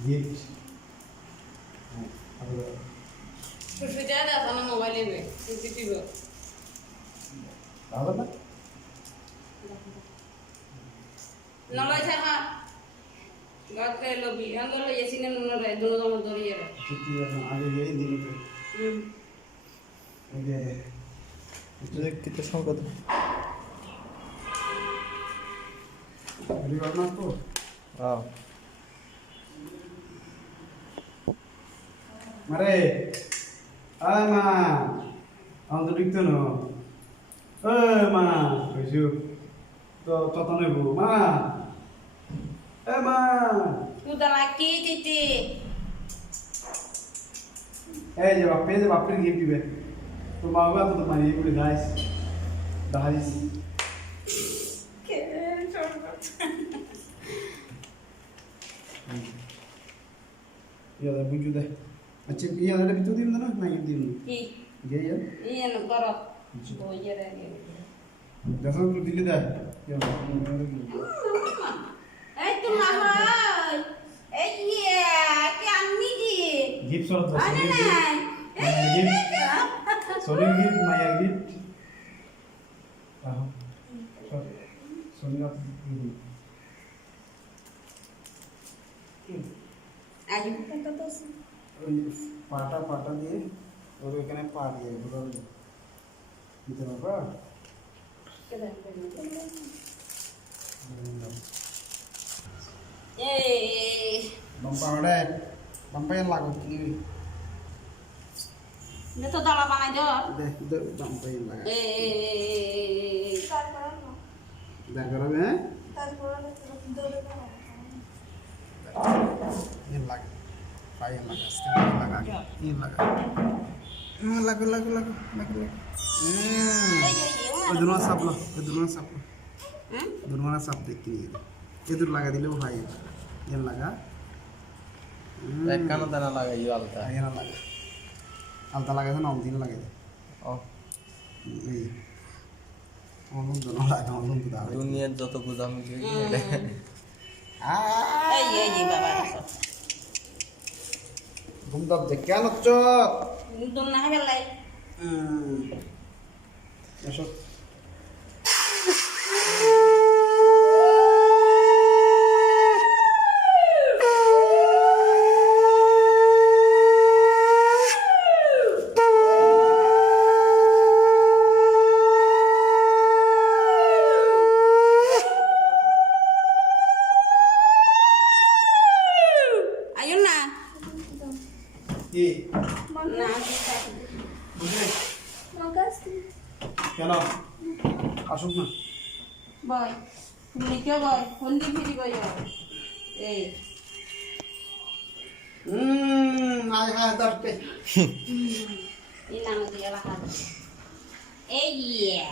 gift সুবিধা আছে না মোবাইলে বে সিসিটিভি ভালো না নলাই থাকা গাতে লবি আন্দোল এসিনে নরে দুনো দম ধরিয়ে রে ঠিক আগে গিয়ে দিন আগে এটা কিতে সংকট রিওয়ার্ড না তো মারে আয় মা আমাদের দেখতে না মা কইছো তো তত নেব মা মা তুই দাঁড়া কি দিতে এই যে বাপের গিফট দিবে তো বাবা তো তোমার এই করে দাইস দাইস কে ছোট ইয়াদা বুঝু দে আচ্ছা ইয়াদা বিতু দিন না না দিন কি গে ইয়া ইয়েন করো বইয়ে রে দেখো তো দিলে দে এই তো মামাই এই ইয়া কি আননি দি গিফট সর তো আনে না গিফট সোনি গিফট মায়া গিফট আহ সোনি না আজ কত তো ওই পাটা দিয়ে ওর এখানে পা দিয়ে ঘুরাবে দিতে পারবা এই বাম্পাই লাগো কি নে তো দালা বানাই দাও দে বাম্পাই লাগা এই দা করবে হ্যাঁ ये लगा पाए लगा स्टिक लगा ये लगा लगा दोनों सब देखती है इधर लगा दिले वो भाई ये लगा এক কানো দানা লাগাইও আলতা ये ना लगा आलता लगा था ना दिन लगे थे ও ये दोनों लगा तो दाव দুনিয়ার যত গুদাম দিয়ে এই বাবা घूम दब देख क्या नच्चो দুন না গেলাই ऐसा ayun na ये na বুঝলে কেন আসুক না boy তুমি কে boy hindi ফিরি boy এই আয় হায় দরতে ilang dia lah iya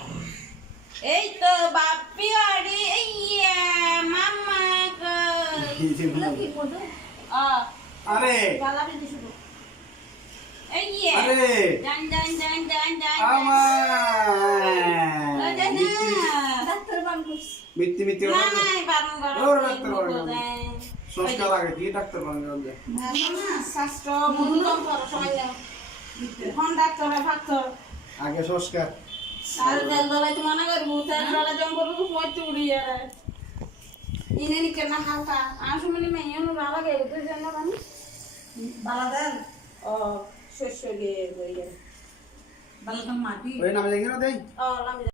এই তো বাপি আরে ইয়া মামা কই আরে গালা দিতে শুরু এই ইয়া আরে ডান আমার ডাক্তার বাঙ্গুস মিত্তি না না বারণ ও ডাক্তার বাঙ্গুস সংস্কার লাগে কি ডাক্তার বাঙ্গুস না শাস্ত্র মূলম কর সময় না কোন ডাক্তার ফাক্তর আগে সংস্কার আর তেল দলাই তো মানা করবো তেল দলাই জম করবো পড়তে উড়িয়ে রে ইনে নি কেনা হালকা আসলে মেয়ে নো ভালো গে তো জানো বানি বালা দেন ও শেষ হয়ে গিয়ে বালা তো মাটি ওই নামে দেখি না দেই ও লামি